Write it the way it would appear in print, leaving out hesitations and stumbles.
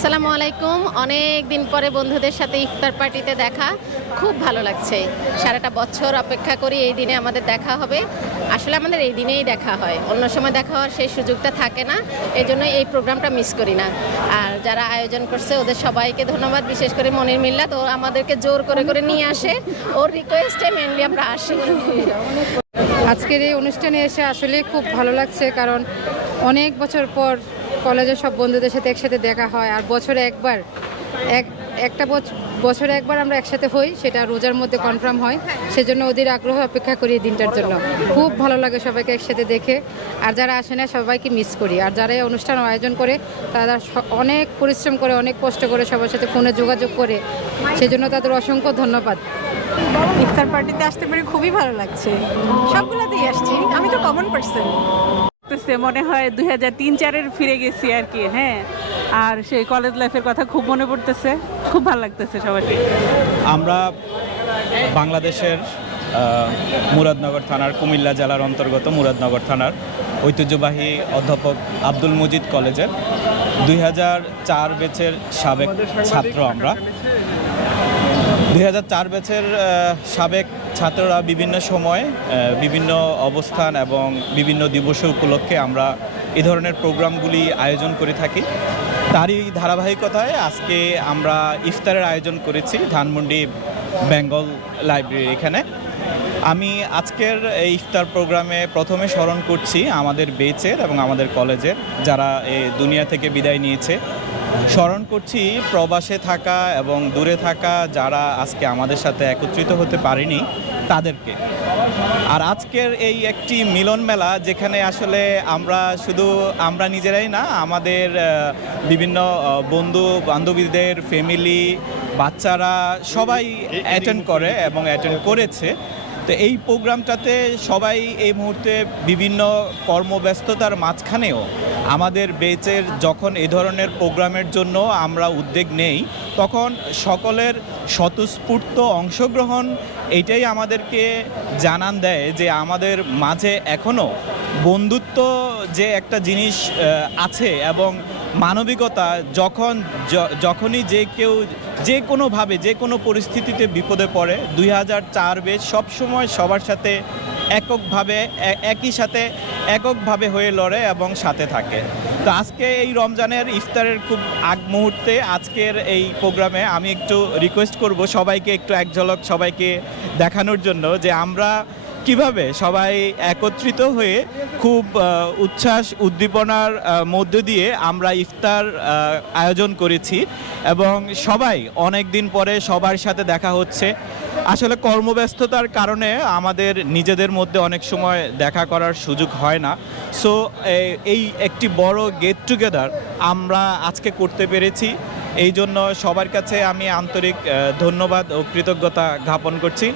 আসসালামু আলাইকুম। অনেক দিন পরে বন্ধুদের সাথে ইফতার পার্টিতে দেখা, খুব ভালো লাগছে। সারাটা বছর অপেক্ষা করি এই দিনে আমাদের দেখা হবে। আসলে আমাদের এই দিনেই দেখা হয়, অন্য সময় দেখা হওয়ার সেই সুযোগটা থাকে না, এই জন্য এই প্রোগ্রামটা মিস করি না। আর যারা আয়োজন করছে ওদের সবাইকে ধন্যবাদ, বিশেষ করে মনির মিল্লাত, ও আমাদেরকে জোর করে করে নিয়ে আসে, ওর রিকোয়েস্টে মেনলি আমরা আসি। আজকের এই অনুষ্ঠানে এসে আসলে খুব ভালো লাগছে, কারণ অনেক বছর পর কলেজের সব বন্ধুদের সাথে একসাথে দেখা হয়। আর বছরে একবার একটা বছরে একবার আমরা একসাথে হই, সেটা রোজার মধ্যে কনফার্ম হয়। সেজন্য ওদের আগ্রহ অপেক্ষা করি এই দিনটার জন্য। খুব ভালো লাগে সবাইকে একসাথে দেখে। আর যারা আসে না সবাইকে মিস করি। আর যারা এই অনুষ্ঠান আয়োজন করে তারা অনেক পরিশ্রম করে, অনেক কষ্ট করে সবার সাথে ফোনে যোগাযোগ করে, সেজন্য তাদের অসংখ্য ধন্যবাদ। ইফতার পার্টিতে আসতে পেরে খুবই ভালো লাগছে। সবগুলোতেই আসছি, আমি তো কমন পার্সন। মনে হয় 2003-04-এর ফিরে গেছি আর কি। হ্যাঁ, আর সেই কলেজ লাইফের কথা খুব মনে পড়তেছে, খুব ভালো লাগতেছে সবাইকে। আমরা বাংলাদেশের মুরাদনগর থানার, কুমিল্লা জেলার অন্তর্গত মুরাদনগর থানার ঐতিহ্যবাহী অধ্যাপক আব্দুল মজিদ কলেজের 2004 ব্যাচের সাবেক ছাত্র। আমরা 2004 ব্যাচের সাবেক ছাত্ররা বিভিন্ন সময় বিভিন্ন অবস্থান এবং বিভিন্ন দিবস উপলক্ষে আমরা এই ধরনের প্রোগ্রামগুলি আয়োজন করে থাকি। তারই ধারাবাহিকতায় আজকে আমরা ইফতারের আয়োজন করেছি ধানমন্ডি বেঙ্গল লাইব্রেরি এখানে। আমি আজকের এই ইফতার প্রোগ্রামে প্রথমে স্মরণ করছি আমাদের বেচের এবং আমাদের কলেজের যারা এই দুনিয়া থেকে বিদায় নিয়েছে। স্মরণ করছি প্রবাসে থাকা এবং দূরে থাকা যারা আজকে আমাদের সাথে একত্রিত হতে পারেনি তাদেরকে। আর আজকের এই একটি মিলন মেলা, যেখানে আসলে আমরা নিজেরাই না, আমাদের বিভিন্ন বন্ধু বান্ধবীদের ফ্যামিলি, বাচ্চারা সবাই অ্যাটেন্ড করে এবং অ্যাটেন্ড করেছে। তো এই প্রোগ্রামটাতে সবাই এই মুহূর্তে বিভিন্ন কর্মব্যস্ততার মাঝখানেও আমাদের বেচের যখন এই ধরনের প্রোগ্রামের জন্য আমরা উদ্যোগ নেই, তখন সকলের স্বতঃস্ফূর্ত অংশগ্রহণ এইটাই আমাদেরকে জানান দেয় যে আমাদের মাঝে এখনও বন্ধুত্ব যে একটা জিনিস আছে এবং মানবিকতা, যখনই যে কোনোভাবে যে কোনো পরিস্থিতিতে বিপদে পড়ে 2004 ব্যাচ সবসময় সবার সাথে এককভাবে হয়ে লড়ে এবং সাথে থাকে। তো আজকে এই রমজানের ইফতারের খুব আগ মুহূর্তে আজকের এই প্রোগ্রামে আমি একটু রিকোয়েস্ট করব সবাইকে একটু এক ঝলক সবাইকে দেখানোর জন্য যে আমরা কিভাবে সবাই একত্রিত হয়ে খুব উচ্ছ্বাস উদ্দীপনার মধ্য দিয়ে আমরা ইফতার আয়োজন করেছি এবং সবাই অনেক দিন পরে সবার সাথে দেখা হচ্ছে। আসলে কর্মব্যস্ততার কারণে আমাদের নিজেদের মধ্যে অনেক সময় দেখা করার সুযোগ হয় না। সো এই একটি বড় গেট টুগেদার আমরা আজকে করতে পেরেছি, এই জন্য সবার কাছে আমি আন্তরিক ধন্যবাদ ও কৃতজ্ঞতা জ্ঞাপন করছি।